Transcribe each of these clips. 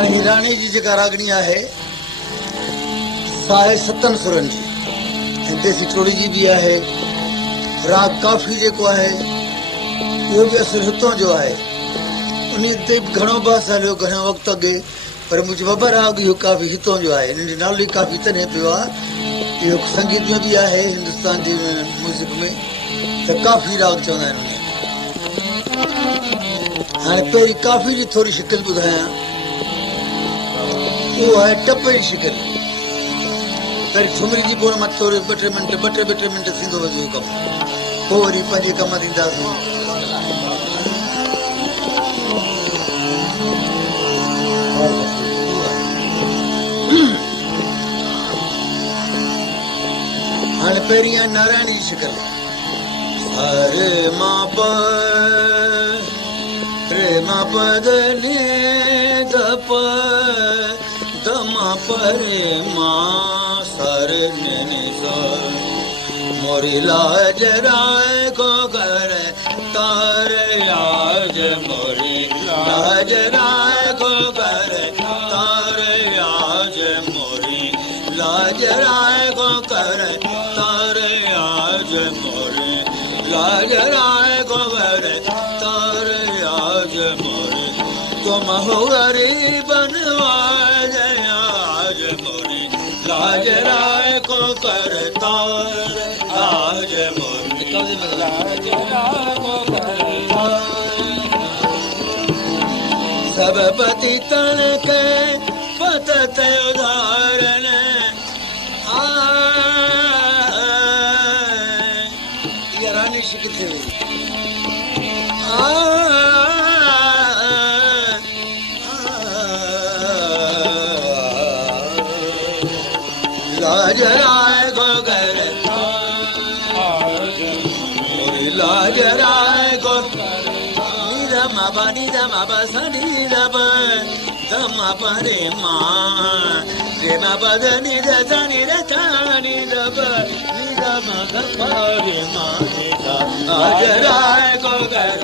हाणे हिराणी जी जेका रागणी आहे सा आहे 7 सुरनि जी ऐं देसी टोड़ी जी बि आहे। राग काफ़ी जेको आहे उहो बि असुलु हितां जो आहे। उन ते घणो बहस हलियो घणो वक़्तु अॻे, पर मुंहिंजो बब्बा राग इहो काफ़ी हितां जो आहे। हिन जो नालो ई काफ़ी तॾहिं पियो आहे। इहो संगीत में बि आहे, हिंदुस्तान जे म्यूज़िक में त काफ़ी राग चवंदा आहिनि उन। हाणे पहिरीं काफ़ी जी थोरी शिकिल ॿुधायां। उहो आहे टप जी शिकिल। पहिरीं ठुमरी जी पोइ मां थोरी ॿ टे मिंट थींदो वञे कमु, पोइ वरी पंहिंजे कम ॾींदासीं। हाणे पहिरीं आहे नारायणी जी शिकिल। अरे मां प रे मां प द ने द प द मां प रे मां सर ने ने स मोरी लाज राय को कर तार आज मोरी लाज राय को कर तार आज मोरी लाज राय को कर तार आज मोरी लाज राय को कर तार आज मोरी तुम हो गरीब बनवाज आज मोरी लाज राय को कर तार आज मोरी लाज राय को कर सब पति तन के पतत उदाहरण ये रानी शिकिल थी लाज राय को कर मोरी लाज राय को नी द मा बा सा नी द प द मा प रे मां रे मा प द नी द सा नी द सा नी द प नी द मा द प रे मां नी द लाज राय को कर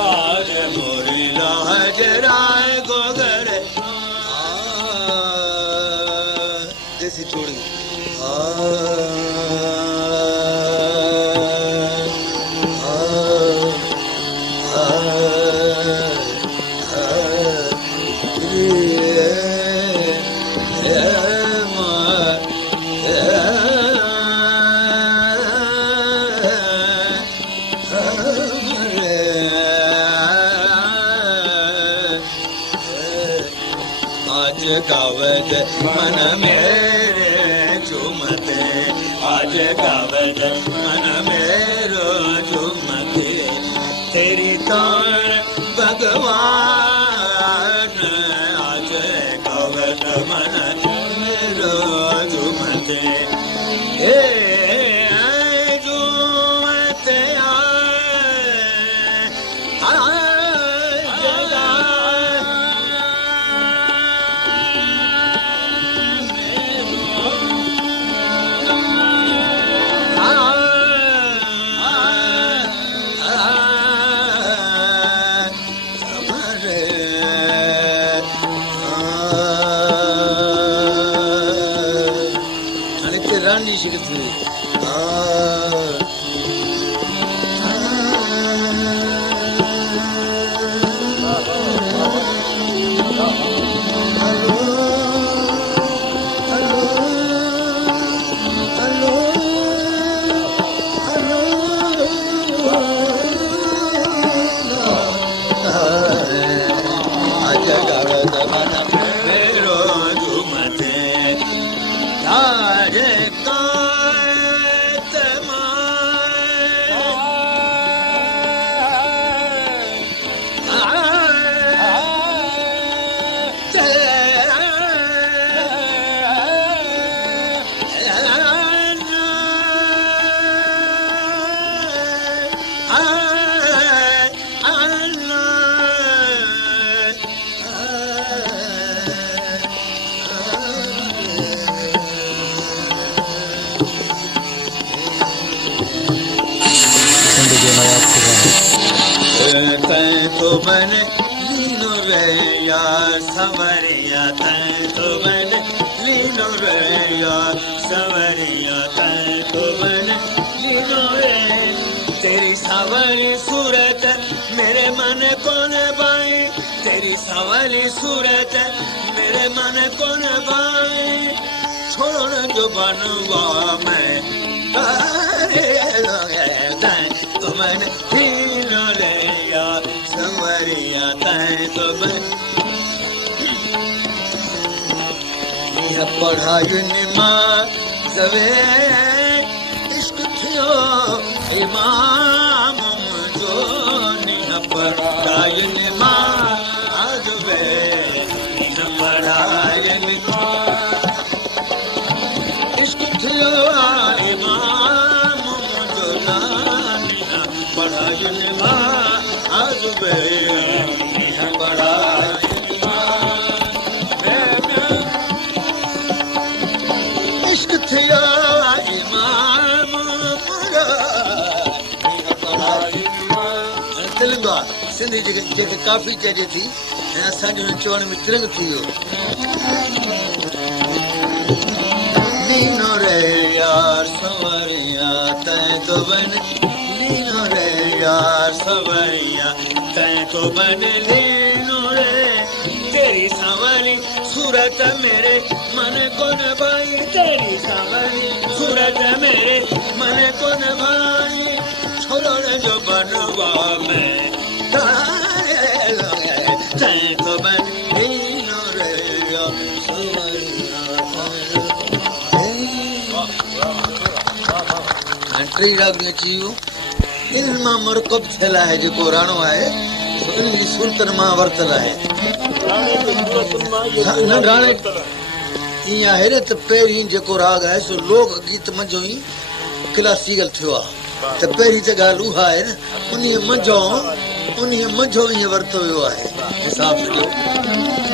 आज मोरी लाज राय को कर देसी टोड़ी आज गावत मन मेरे झूमते आज गावत मन मेरो झूमते तेरी तार भगवान आज गावत मन मेरो झूमते झूमते रानी शिकिल थी तैं तो मैंने लीनो रे यार सवरिया तैं तो बन लीनो रे यार सवरिया तैं तो बन लीनो रे तेरी सावरी सूरत मेरे मन को न भाई तेरी सावरी सूरत मेरे मन को न भाई छोड़ जो बनवा मैं तो मन लीनो रे यार सवरिया तैं तो बन यह पढ़ाई मां जवे इश्क थियो इमाम जो निह पढ़ाई मां जवे निह पढ़ाई इश्क थियो इमाम जो निह पढ़ाई मां जवे निह पढ़ाई इश्क थिया इमाम तेलंगा सिंधी जेके काफ़ी चइजे थी ऐं असांजो चवण में तिरंग थी वियो लीनो रे यार सवरिया तैं तो बन लीनो रे यार सवरिया तैं तो बन लीनो रे तेरी सावरी सूरत मेरे मन को न भाई तेरी सावरी सूरत मेरे मन को न भाई छोड़ जो बनवा मैं तैं तो बन लीनो रे यार सवरिया टी रागनी अची वियो इन मां मरकब थियल आहे जेको राणो आहे इन जी सूरतनि मां वरतल आहे न गाणे ईअं आहे न त पहिरीं जेको राग आहे सो लोक गीत मंझो ई क्लासिकल थियो आहे त पहिरीं त ॻाल्हि उहा आहे न उन्हीअ मंझो ईअं वरितो वियो आहे हिसाब सां